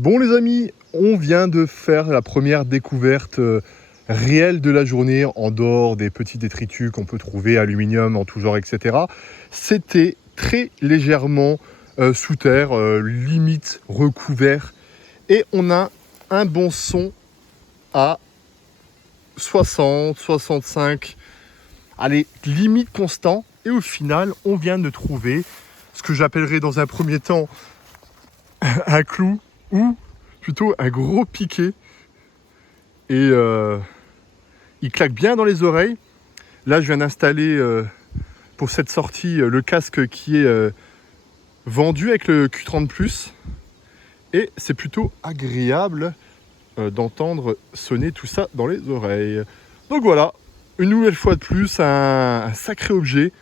Bon les amis, on vient de faire la première découverte réelle de la journée en dehors des petits détritus qu'on peut trouver, aluminium en tout genre, etc. C'était très légèrement sous terre, limite recouvert. Et on a un bon son à 60, 65, allez, limite constant. Et au final, on vient de trouver ce que j'appellerais dans un premier temps un clou ou plutôt un gros piquet. Et il claque bien dans les oreilles. Là, je viens d'installer pour cette sortie le casque qui est vendu avec le Q30+. Et c'est plutôt agréable d'entendre sonner tout ça dans les oreilles. Donc voilà, une nouvelle fois de plus, un sacré objet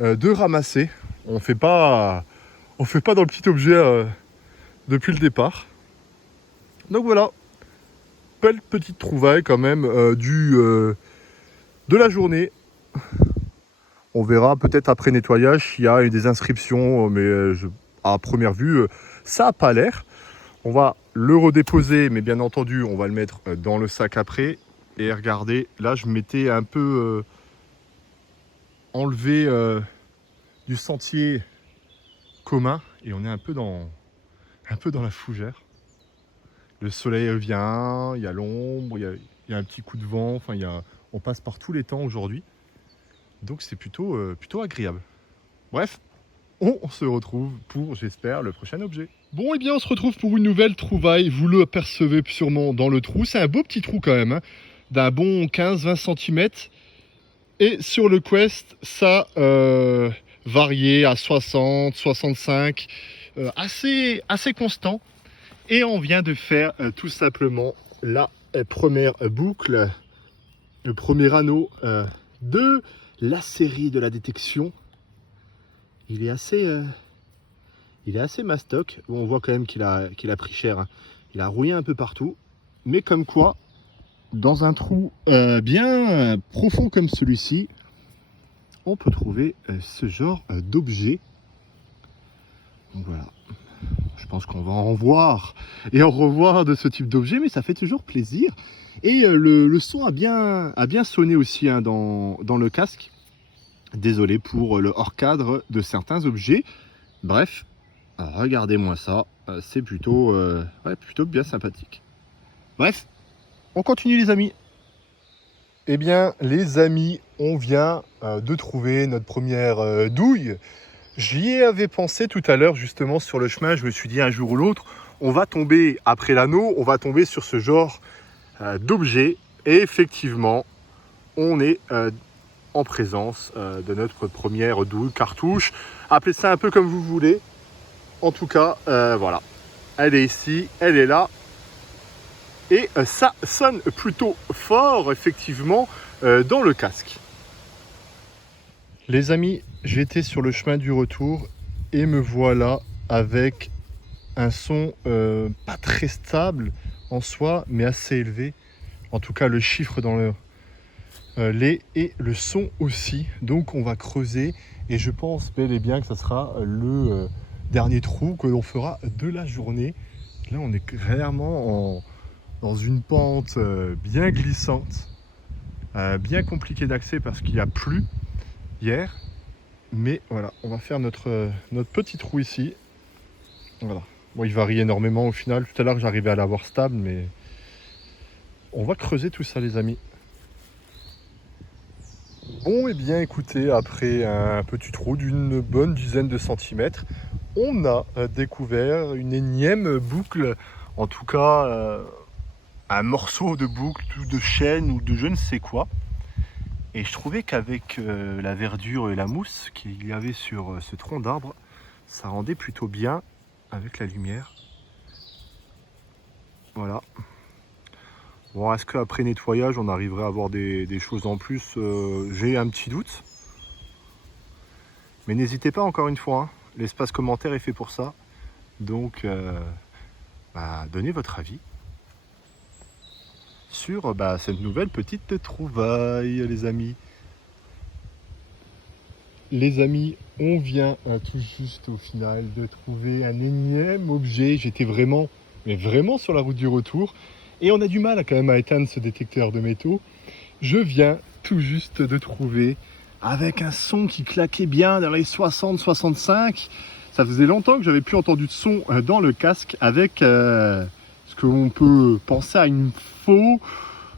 de ramasser. On fait pas dans le petit objet depuis le départ. Donc voilà, belle petite trouvaille quand même de la journée. On verra peut-être après nettoyage s'il y a des inscriptions, mais à première vue, ça n'a pas l'air. On va le redéposer, mais bien entendu, on va le mettre dans le sac après. Et regardez, là, je m'étais un peu enlevé du sentier commun et on est un peu dans la fougère. Le soleil vient, il y a l'ombre, il y a un petit coup de vent. Enfin, on passe par tous les temps aujourd'hui. Donc c'est plutôt agréable. Bref, on se retrouve pour, j'espère, le prochain objet. Bon, et bien, on se retrouve pour une nouvelle trouvaille. Vous le percevez sûrement dans le trou. C'est un beau petit trou quand même, hein, d'un bon 15-20 cm. Et sur le Quest, ça variait à 60, 65, assez constant. Et on vient de faire tout simplement la première boucle, le premier anneau de la série de la détection. Il est assez mastoc. Bon, on voit quand même qu'il a pris cher, hein. Il a rouillé un peu partout. Mais comme quoi, dans un trou bien profond comme celui-ci, on peut trouver ce genre d'objet. Donc voilà. Je pense qu'on va en voir et en revoir de ce type d'objet, mais ça fait toujours plaisir. Et le son a bien sonné aussi, hein, dans le casque. Désolé pour le hors-cadre de certains objets. Bref, regardez-moi ça. C'est plutôt bien sympathique. Bref, on continue les amis. Eh bien les amis, on vient de trouver notre première douille. J'y avais pensé tout à l'heure justement sur le chemin. Je me suis dit un jour ou l'autre, on va tomber après l'anneau, on va tomber sur ce genre d'objet. Et effectivement, on est en présence de notre première douille, cartouche. Appelez ça un peu comme vous voulez. En tout cas, voilà. Elle est ici, elle est là. Et ça sonne plutôt fort, effectivement, dans le casque. Les amis, j'étais sur le chemin du retour et me voilà avec un son pas très stable en soi, mais assez élevé. En tout cas, le chiffre dans le lait et le son aussi. Donc on va creuser et je pense bel et bien que ça sera le dernier trou que l'on fera de la journée. Là, on est clairement dans une pente bien glissante, bien compliquée d'accès parce qu'il a plu hier. Mais voilà, on va faire notre petit trou ici. Voilà. Bon, il varie énormément au final. Tout à l'heure, j'arrivais à l'avoir stable, mais on va creuser tout ça, les amis. Bon, et bien écoutez, après un petit trou d'une bonne dizaine de centimètres, on a découvert une énième boucle, en tout cas un morceau de boucle, de chaîne ou de je ne sais quoi. Et je trouvais qu'avec la verdure et la mousse qu'il y avait sur ce tronc d'arbre, ça rendait plutôt bien avec la lumière. Voilà. Bon, est-ce qu'après nettoyage, on arriverait à avoir des choses en plus? J'ai un petit doute. Mais n'hésitez pas, encore une fois, hein, l'espace commentaire est fait pour ça. Donc, donnez votre avis sur cette nouvelle petite trouvaille, les amis. Les amis, on vient tout juste au final de trouver un énième objet. J'étais vraiment mais vraiment sur la route du retour. Et on a du mal quand même à éteindre ce détecteur de métaux. Je viens tout juste de trouver, avec un son qui claquait bien dans les 60-65. Ça faisait longtemps que j'avais plus entendu de son dans le casque avec ce que l'on peut penser à une faux,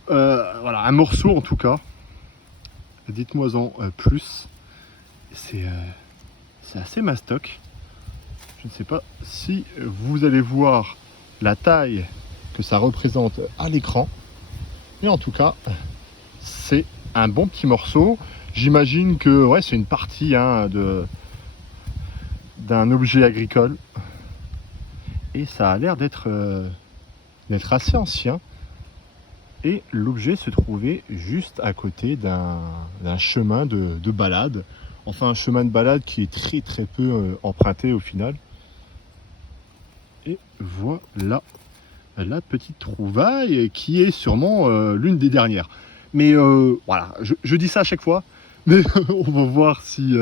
voilà, un morceau en tout cas. Dites-moi en plus. C'est assez mastoc. Je ne sais pas si vous allez voir la taille que ça représente à l'écran. Mais en tout cas, c'est un bon petit morceau. J'imagine que ouais, c'est une partie d'un objet agricole. Et ça a l'air d'être assez ancien. Et l'objet se trouvait juste à côté d'un chemin de balade. Enfin, un chemin de balade qui est très très peu emprunté au final. Et voilà la petite trouvaille qui est sûrement l'une des dernières. Mais voilà, je dis ça à chaque fois, mais on va voir si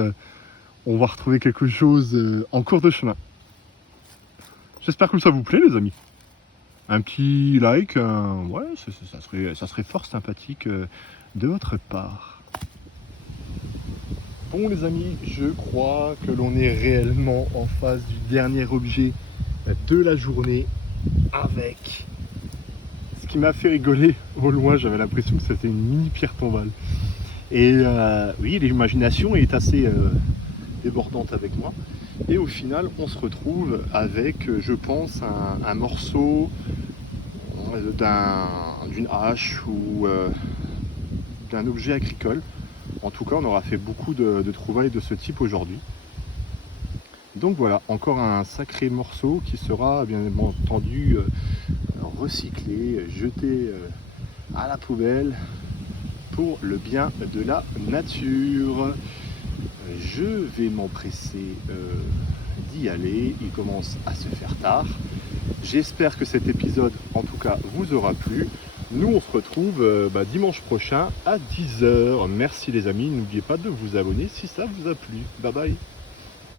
on va retrouver quelque chose en cours de chemin. J'espère que ça vous plaît, les amis. Un petit like, ouais, ça serait fort sympathique de votre part. Bon les amis, je crois que l'on est réellement en face du dernier objet de la journée avec ce qui m'a fait rigoler au loin. J'avais l'impression que c'était une mini pierre tombale. Et oui, l'imagination est assez débordante avec moi. Et au final, on se retrouve avec, je pense, un morceau d'une hache ou d'un objet agricole. En tout cas, on aura fait beaucoup de trouvailles de ce type aujourd'hui. Donc voilà, encore un sacré morceau qui sera bien entendu recyclé, jeté à la poubelle pour le bien de la nature. Je vais m'empresser d'y aller, il commence à se faire tard. J'espère que cet épisode, en tout cas, vous aura plu. Nous, on se retrouve dimanche prochain à 10 h. Merci les amis, n'oubliez pas de vous abonner si ça vous a plu. Bye bye.